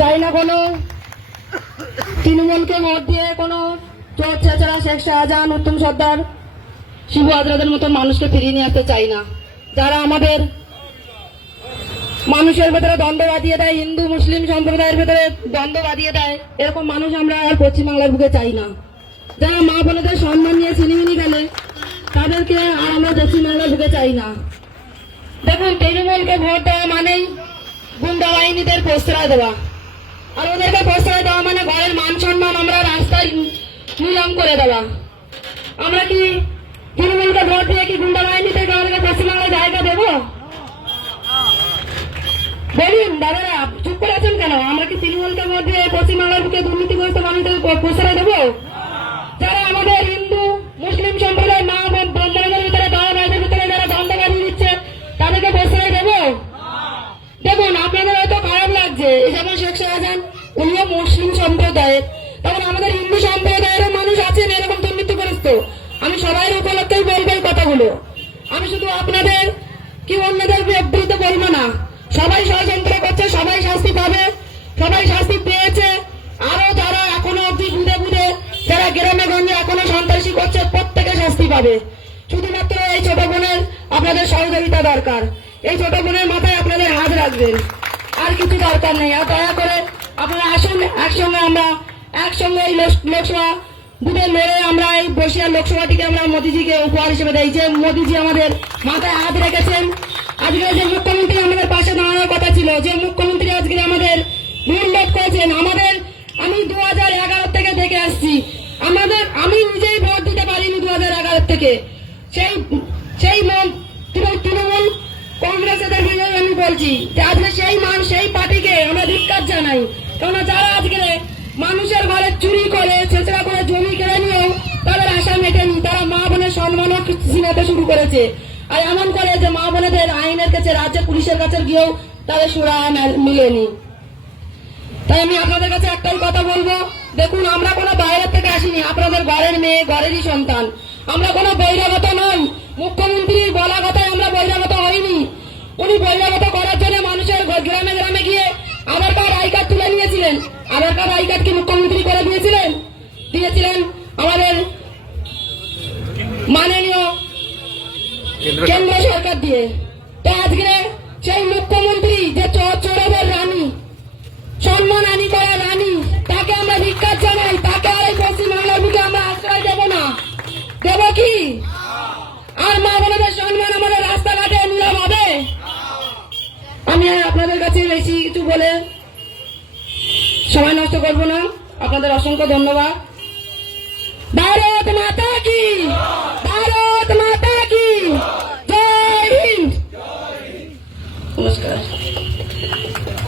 চাই না কোনো তৃণমূলকে ভোট দিয়ে কোনো চোর চেচারা শেখ শাহজাহান উত্তম সর্দার শিবু আজরাদের মতো মানুষকে ফিরিয়ে নিয়ে আসতে চাই না। যারা আমাদের মানুষের ভেতরে দ্বন্দ্ব বাঁধিয়ে দেয়, হিন্দু মুসলিম সম্প্রদায়ের ভেতরে দ্বন্দ্ব বাঁধিয়ে দেয়, এরকম মানুষ আমরা আর পশ্চিমবাংলার বুকে চাই না। যারা মা বোনেদের সম্মান নিয়ে ছিনিমিনি গেলে তাদেরকে আর আমরা পশ্চিমবাংলার বুকে চাই না। দেখুন, তৃণমূলকে ভোট দেওয়া মানেই গুন্ডা বাহিনীদের প্রশ্রয় দেওয়া, আর ওদেরকে প্রশ্রয় দেওয়া মানে ঘরের মান সম্মান আমরা রাস্তায় নিলাম করে দেওয়া। আমরা কি তৃণমূলকে ভোট দিয়ে কি গুন্ডা বাহিনীতে আমাদেরকে পশ্চিমবাংলায় জায়গা দেবো? বলুন দাদারা, চুপ করে আছেন কেন? আমরা কি তৃণমূলকে ভোট দিয়ে পশ্চিমবাংলার বুকে দুর্নীতিগ্রস্ত মানুষদের প্রশ্রয় দেবো? যারা আমাদের হিন্দু মুসলিম সম্প্রদায় মা বোনদের ভিতরে বাবা ভাইদের ভিতরে যারা দ্বন্দ্ব বাড়িয়ে দিচ্ছে তাদেরকে প্রশ্রয় দেবো? দেখুন, আপনাদের হয়তো খারাপ লাগছে, যেমন শেখ শাহজাহান উনিও মুসলিম সম্প্রদায়ের, তখন আমাদের হিন্দু সম্প্রদায়েরও মানুষ আছেন এরকম দুর্নীতিগ্রস্ত। আমি সবাই উপলক্ষেই বলবো এই কথাগুলো। আমি শুধু আপনাদের কি অন্যদের বিরুদ্ধে বলবো না। সবাই ষড়যন্ত্র করছে, সবাই শাস্তি পাবে, সবাই শাস্তি পেয়েছে। আরো যারা এখনো অব্দি বুঝে বুঝে যারা গ্রামে গঞ্জে এখনো সন্ত্রাসী করছে প্রত্যেকে শাস্তি পাবে। শুধুমাত্র এই ছোট বোনের আপনাদের সহযোগিতা দরকার। এই ছোট বোনের মাথায় আপনাদের হাত রাখবেন, আর কিছু দরকার নেই। আর দয়া করে আপনারা আসুন, একসঙ্গে এই লোকসভা বুথে লড়ে আমরা এই বসিয়ার লোকসভাটিকে আমরা মোদীজিকে উপহার হিসেবে দেই। যে মোদীজি আমাদের মাথায় হাত রেখেছেন, আজকে যে মুখ্যমন্ত্রী আমাদের পাশে দাঁড়ানোর কথা ছিল, যে মুখ্যমন্ত্রী আজকে আমাদের উল্লেখ করেছেন, আমি 2011 থেকে দেখে আসছি, আমি নিজেই ভোট দিতে পারিনি 2011 থেকে। সেই তৃণমূল কংগ্রেসের বিরুদ্ধে আমি বলছি যে আজকে সেই পার্টিকে আমরা ধিক্কার জানাই। কেননা যারা আজকে মানুষের ঘরে চুরি করে ছেঁচড়া করে জমি কেড়ে নিয়েও তাদের আশা মেটেনি, তারা মা বোনের সম্মানও ছিনাতে শুরু করেছে। আর এমন করে যে মা বোনেদের আইনের কাছে, রাজ্যের পুলিশের কাছে গিয়েও তাদের সুরা মিলেনি। তাই আমি আপনাদের কাছে একটাই কথা বলবো, দেখুন, আমরা কোনো বাইরের থেকে আসিনি, আপনাদের ঘরের মেয়ে, ঘরেরই সন্তান। আমরা কোনো বহিরাগত নই। মুখ্যমন্ত্রীর বলা কথায় আমরা বহিরাগত হইনি। উনি বহিরাগত করার জন্য মানুষের গ্রামে গ্রামে গিয়ে আধার কার্ড আই কার্ড তুলে নিয়েছিলেন। আধার কার্ড আই কার্ড কি মুখ্যমন্ত্রী করে দিয়েছিলেন আমাদের মাননীয় কেন্দ্র সরকার দিয়ে। তো আজকে সেই মুখ্যমন্ত্রী যে চোরের রানী, সম্মান হানি করা রানী, তাকে আমরা ধিক্কার জানাই। তাকে আর এই পশ্চিমবাংলার বুকে আমরা আশ্রয় দেব না। দেব কি? আর মা বোনদের সম্মান আমাদের রাস্তাঘাটে নিলাম হবে? আমি আপনাদের কাছে বেশি কিছু বলে সময় নষ্ট করবো না। আপনাদের অসংখ্য ধন্যবাদ। ভারত মাতা কি